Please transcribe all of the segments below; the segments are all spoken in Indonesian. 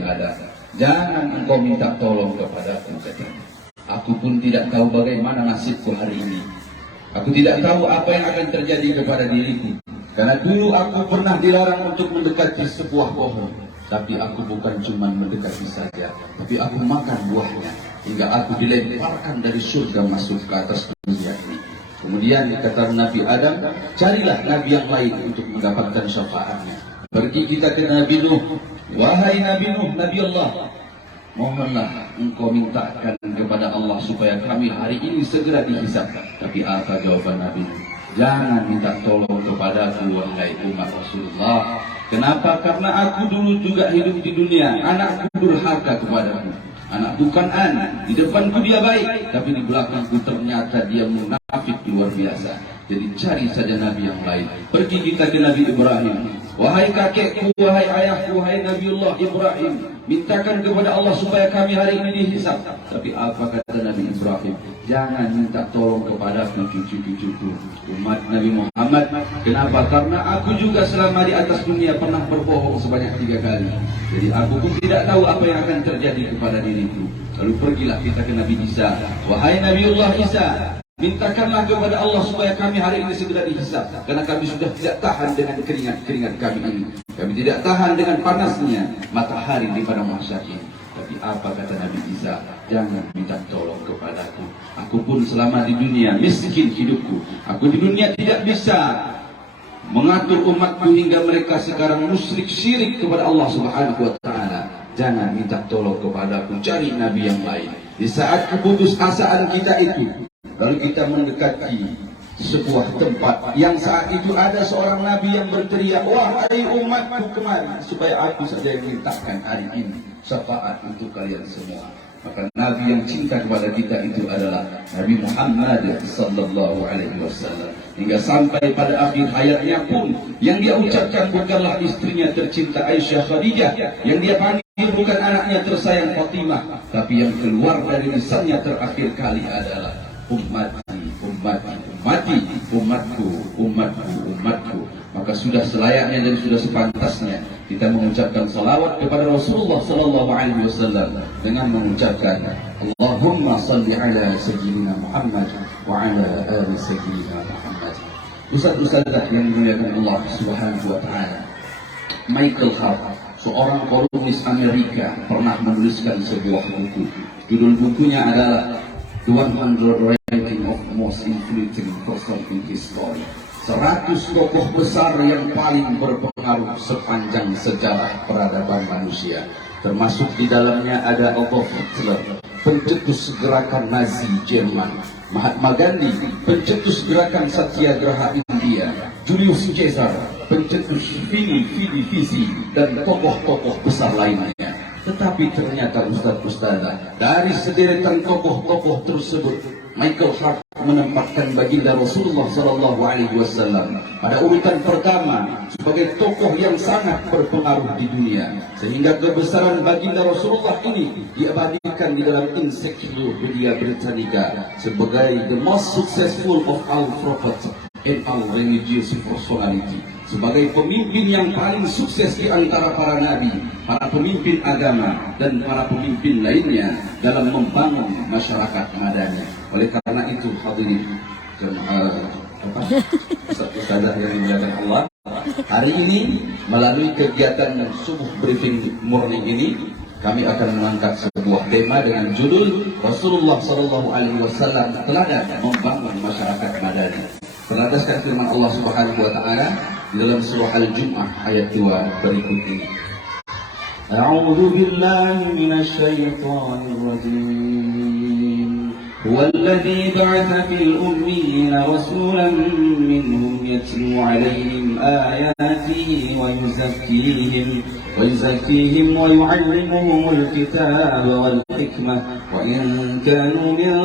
ada. Jangan engkau minta tolong kepadaku, katanya. Aku pun tidak tahu bagaimana nasibku hari ini. Aku tidak tahu apa yang akan terjadi kepada diriku. Karena dulu aku pernah dilarang untuk mendekati sebuah pohon. Tapi aku bukan cuma mendekati saja, tapi aku makan buahnya. Hingga aku dilemparkan dari surga masuk ke atas dunia ini. Kemudian kata Nabi Adam, carilah Nabi yang lain untuk mendapatkan syafaatnya. Pergi kita ke Nabi Nuh. Wahai Nabi Nuh, Nabi Allah, mohonlah engkau mintakan kepada Allah supaya kami hari ini segera dihisab. Tapi apa jawaban Nabi Nuh? Jangan minta tolong kepadaku, wahai umat Rasulullah. Kenapa? Karena aku dulu juga hidup di dunia. Anakku durhaka kepadaku. Anakku Kan'an, di depanku dia baik, tapi di belakangku ternyata dia munafik luar biasa. Jadi cari saja Nabi yang lain. Pergi kita ke Nabi Ibrahim. Wahai kakekku, wahai ayahku, wahai Nabiullah Ibrahim, mintakan kepada Allah supaya kami hari ini dihisab. Tapi apa kata Nabi Ibrahim? Jangan minta tolong kepadaku cucu-cucuku, umat Nabi Muhammad. Kenapa? Karena aku juga selama di atas dunia pernah berbohong sebanyak 3 kali. Jadi aku pun tidak tahu apa yang akan terjadi kepada diriku. Lalu pergilah kita ke Nabi Isa. Wahai Nabiullah Isa, mintakanlah kepada Allah supaya kami hari ini segera dihisab. Karena kami sudah tidak tahan dengan keringat-keringat kami ini. Kami tidak tahan dengan panasnya matahari di padang mahsyar ini. Tapi apa kata Nabi Isa? Jangan minta tolong kepadaku. Aku pun selama di dunia miskin hidupku. Aku di dunia tidak bisa mengatur umatku hingga mereka sekarang musyrik syirik kepada Allah Subhanahu wa taala. Jangan minta tolong kepadaku, cari nabi yang lain. Di saat keputusasaan kita itu, lalu kita mendekati sebuah tempat yang saat itu ada seorang nabi yang berteriak, wahai umatku kemari supaya aku saja yang mintakan hari ini syafaat untuk kalian semua. Maka nabi yang cinta kepada kita itu adalah Nabi Muhammad sallallahu alaihi wasallam. Hingga sampai pada akhir hayatnya pun yang dia ucapkan bukanlah istrinya tercinta Aisyah Khadijah, yang dia panggil bukan anaknya tersayang Fatimah, tapi yang keluar dari lisannya terakhir kali adalah ummati, ummati, ummati, umatku, umatku, umatku. Maka sudah selayaknya dan sudah sepantasnya kita mengucapkan salawat kepada Rasulullah sallallahu alaihi wasallam dengan mengucapkan Allahumma salli ala sayyidina Muhammad wa ala ali sayyidina Muhammad. Ustaz-ustazah yang dimuliakan Allah Subhanahu wa taala, Michael Hart, seorang kolumnis Amerika, pernah menuliskan sebuah buku. Judul bukunya adalah 100 Ranking of Most Influential Person in History. 100 tokoh besar yang paling berpengaruh sepanjang sejarah peradaban manusia. Termasuk di dalamnya ada Adolf Hitler, pencetus gerakan Nazi Jerman, Mahatma Gandhi, pencetus gerakan Satyagraha India, Julius Caesar, pencetus Visi, dan tokoh-tokoh besar lainnya. Tetapi ternyata ustaz-ustazah, dari sederetan tokoh-tokoh tersebut, Michael Hart menempatkan baginda Rasulullah sallallahu alaihi wasallam pada urutan pertama sebagai tokoh yang sangat berpengaruh di dunia, sehingga kebesaran baginda Rasulullah ini diabadikan di dalam Encyclopedia Britannica sebagai the most successful of all prophets and all religious personality, sebagai pemimpin yang paling sukses di antara para nabi, para pemimpin agama, dan para pemimpin lainnya dalam membangun masyarakat madani. Oleh karena itu, hadirin ustazah yang dimuliakan Allah, hari ini melalui kegiatan subuh briefing morning ini, kami akan mengangkat sebuah tema dengan judul Rasulullah sallallahu alaihi wasallam teladan membangun masyarakat madani. Berdasarkan firman Allah Subhanahu wa taala di dalam surah Al-Jumu'ah ayat 2 berikut ini. A'udzu billahi minasy syaithanir rajim. Huwallazi ba'atsa fil ummiyina rasulan minhum yatlu 'alaihim ayatihi wa yuzakkihim wa yu'allimuhumul kitaba wal hikmah wa in kanu min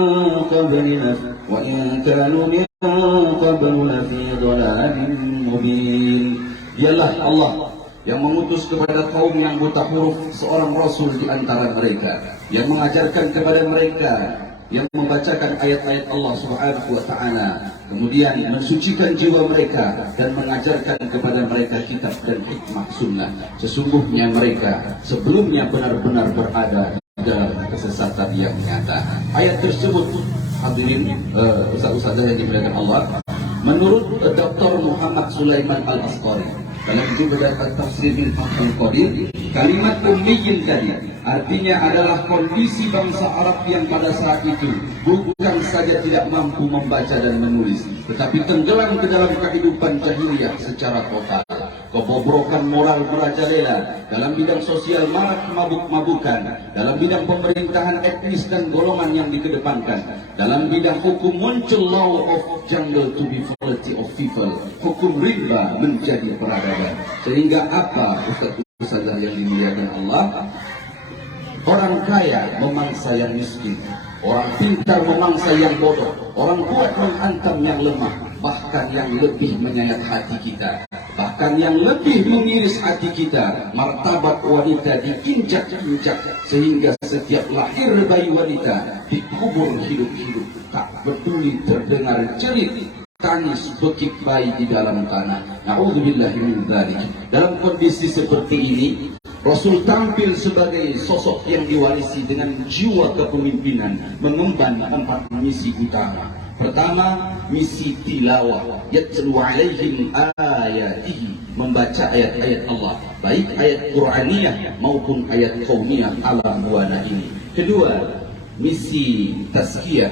qablu lafi dhalalin mubin. Dialah Allah yang mengutus kepada kaum yang buta huruf seorang rasul di antara mereka, yang mengajarkan kepada mereka yang membacakan ayat-ayat Allah Subhanahu wa taala, kemudian mensucikan jiwa mereka dan mengajarkan kepada mereka kitab dan hikmah sunnah. Sesungguhnya mereka sebelumnya benar-benar berada di dalam kesesatan yang nyata. Ayat tersebut, hadirin ustaz-ustazah yang dimuliakan Allah, menurut Dr. Muhammad Sulaiman Al-Asqari dalam judul Tafsir Al-Qadir, kalimat ummiyin tadi artinya adalah kondisi bangsa Arab yang pada saat itu bukan saja tidak mampu membaca dan menulis, tetapi tenggelam ke dalam kehidupan jahiliyah secara total. Kebobrokan moral merajalela dalam bidang sosial, marak mabuk-mabukan, dalam bidang pemerintahan etnis dan golongan yang dikedepankan, dalam bidang hukum muncul law of jungle to be quality of people, hukum riba menjadi peradaban. Sehingga apa, Ustaz-ustazah yang dimuliakan Allah, orang kaya memangsa yang miskin, orang pintar memangsa yang bodoh, orang kuat menghantam yang lemah, bahkan yang lebih menyayat hati kita, bahkan yang lebih mengiris hati kita, martabat wanita diinjak-injak sehingga setiap lahir bayi wanita dikubur hidup-hidup, tak peduli terdengar jerit tangis bekik bayi di dalam tanah. Na'udzubillahi min dzalik. Dalam kondisi seperti ini, Rasul tampil sebagai sosok yang diwarisi dengan jiwa kepemimpinan, mengemban 4 misi utama. Pertama, misi tilawah, yatlu alaihim ayatihi, membaca ayat-ayat Allah, baik ayat Qur'aniyah maupun ayat qaumiyah ala buana ini. Kedua, misi tazkiyah.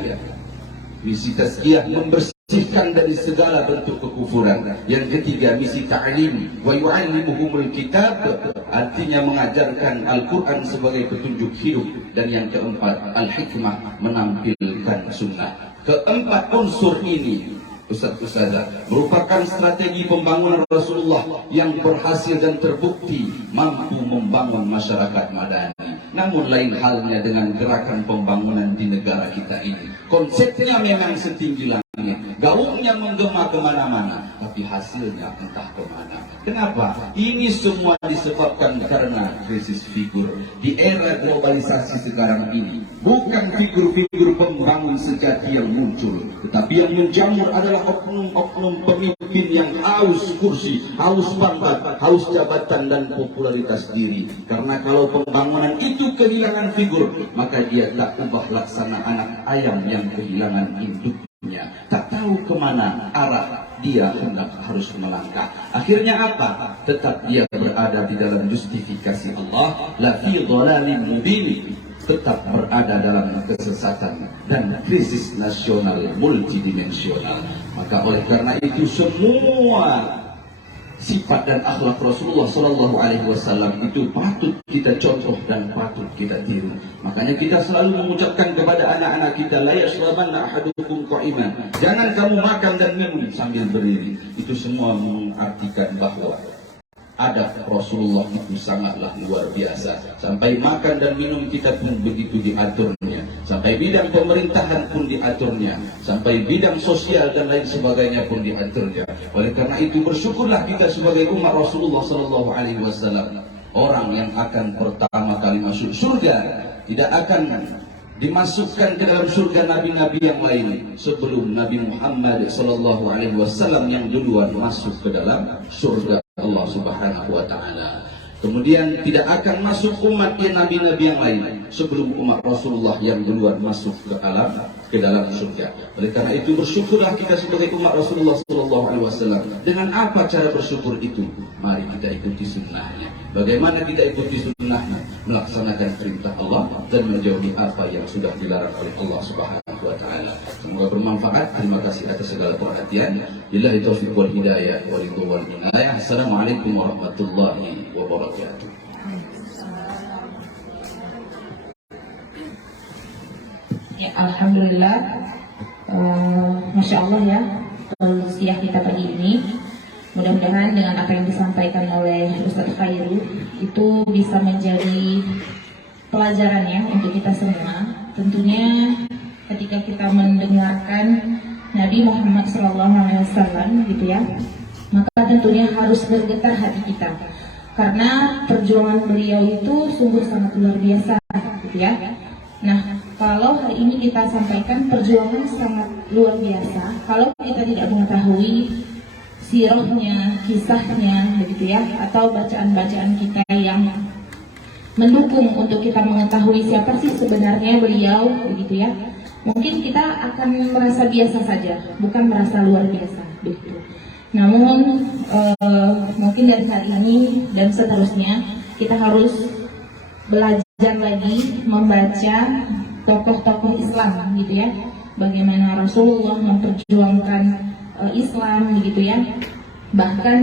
Misi tazkiyah membersihkan dari segala bentuk kekufuran. Yang ketiga, misi ta'lim wa yu'allimuhumul kitab, artinya mengajarkan Al-Quran sebagai petunjuk hidup. Dan yang keempat, al-hikmah, menampilkan sunnah. Keempat unsur ini, Ustaz-ustazah, merupakan strategi pembangunan Rasulullah yang berhasil dan terbukti mampu membangun masyarakat madani. Namun lain halnya dengan gerakan pembangunan di negara kita ini. Konsepnya memang setinggi langit, gaungnya menggema kemana-mana, tapi hasilnya entah kemana. Kenapa? Ini semua disebabkan karena krisis figur. Di era globalisasi sekarang ini, bukan figur-figur pembangun sejati yang muncul, tetapi yang menjamur adalah oknum-oknum pemimpin yang haus kursi, haus pangkat, haus jabatan dan popularitas diri. Karena kalau pembangunan itu kehilangan figur, maka dia tak ubah laksana anak ayam yang kehilangan induknya. Tak tahu kemana arah dia hendak harus melangkah. Akhirnya apa? Tetap dia berada di dalam justifikasi Allah, la fi dhalalim mubin, tetap berada dalam kesesatan dan krisis nasional multidimensional. Maka oleh karena itu semua sifat dan akhlak Rasulullah SAW itu patut kita contoh dan patut kita tiru. Makanya kita selalu mengucapkan kepada anak-anak kita, la yashrabanna ahadukum qa'iman, jangan kamu makan dan minum sambil berdiri. Itu semua mengartikan bahwa adab Rasulullah itu sangatlah luar biasa. Sampai makan dan minum kita pun begitu diaturnya. Sampai bidang pemerintahan pun diaturnya. Sampai bidang sosial dan lain sebagainya pun diaturnya. Oleh karena itu bersyukurlah kita sebagai umat Rasulullah SAW. Orang yang akan pertama kali masuk surga, tidak akan dimasukkan ke dalam surga nabi-nabi yang lain sebelum Nabi Muhammad SAW yang duluan masuk ke dalam surga Allah Subhanahu wa taala. Kemudian tidak akan masuk umat nabi-nabi yang lain sebelum umat Rasulullah yang duluan masuk ke dalam surga. Oleh karena itu bersyukurlah kita sebagai umat Rasulullah SAW. Dengan apa cara bersyukur itu? Mari kita ikuti sunnahnya. Bagaimana kita ikuti sunnahnya? Melaksanakan perintah Allah dan menjauhi apa yang sudah dilarang oleh Allah Subhanahu wa taala. Semoga bermanfaat. Terima kasih atas segala perhatian. Billahi taufiq wal hidayah wa ridwan minallah. Assalamualaikum warahmatullahi wabarakatuh. Ya, alhamdulillah, masya Allah ya, tausiah kita pagi ini. Mudah-mudahan dengan apa yang disampaikan oleh Ustadz Khairu itu bisa menjadi pelajaran ya untuk kita semua. Tentunya ketika kita mendengarkan Nabi Muhammad SAW gitu ya, maka tentunya harus bergetar hati kita. Karena perjuangan beliau itu sungguh sangat luar biasa gitu ya. Nah, kalau hari ini kita sampaikan perjuangan sangat luar biasa. Kalau kita tidak mengetahui sirahnya, kisahnya, begitu ya, atau bacaan-bacaan kita yang mendukung untuk kita mengetahui siapa sih sebenarnya beliau, begitu ya, mungkin kita akan merasa biasa saja, bukan merasa luar biasa, begitu. Namun mungkin dari hari ini dan seterusnya kita harus belajar lagi membaca tokoh-tokoh Islam, gitu ya, bagaimana Rasulullah memperjuangkan Islam, begitu ya, bahkan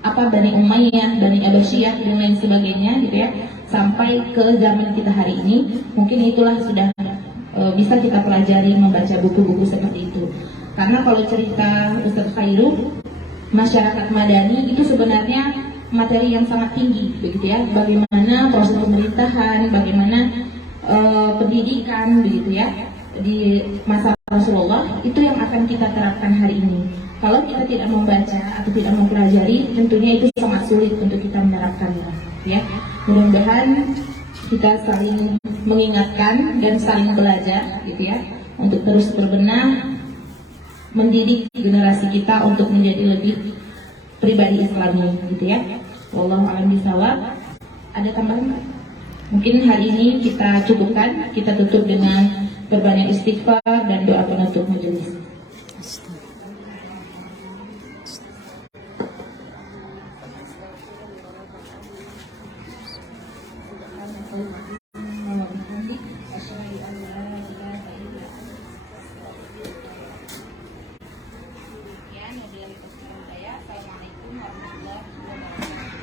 apa Bani Umayyah, Bani Abbasiyah dan lain sebagainya, gitu ya, sampai ke zaman kita hari ini. Mungkin itulah sudah bisa kita pelajari membaca buku-buku seperti itu. Karena kalau cerita Ustadz Khairu, masyarakat Madani itu sebenarnya materi yang sangat tinggi, begitu ya, bagaimana proses pemerintahan, bagaimana pendidikan, begitu ya, di masa Rasulullah, itu yang akan kita terapkan hari ini. Kalau kita tidak membaca atau tidak mempelajari, tentunya itu sangat sulit untuk kita menerapkannya, ya. Mudah-mudahan kita saling mengingatkan dan saling belajar, gitu ya, untuk terus berbenah, mendidik generasi kita untuk menjadi lebih pribadi Islami, gitu ya. Wallahu a'lam bishawab. Ada tambahan? Mungkin hari ini kita cukupkan, kita tutup dengan berbanyak istighfar dan doa penutup majelis.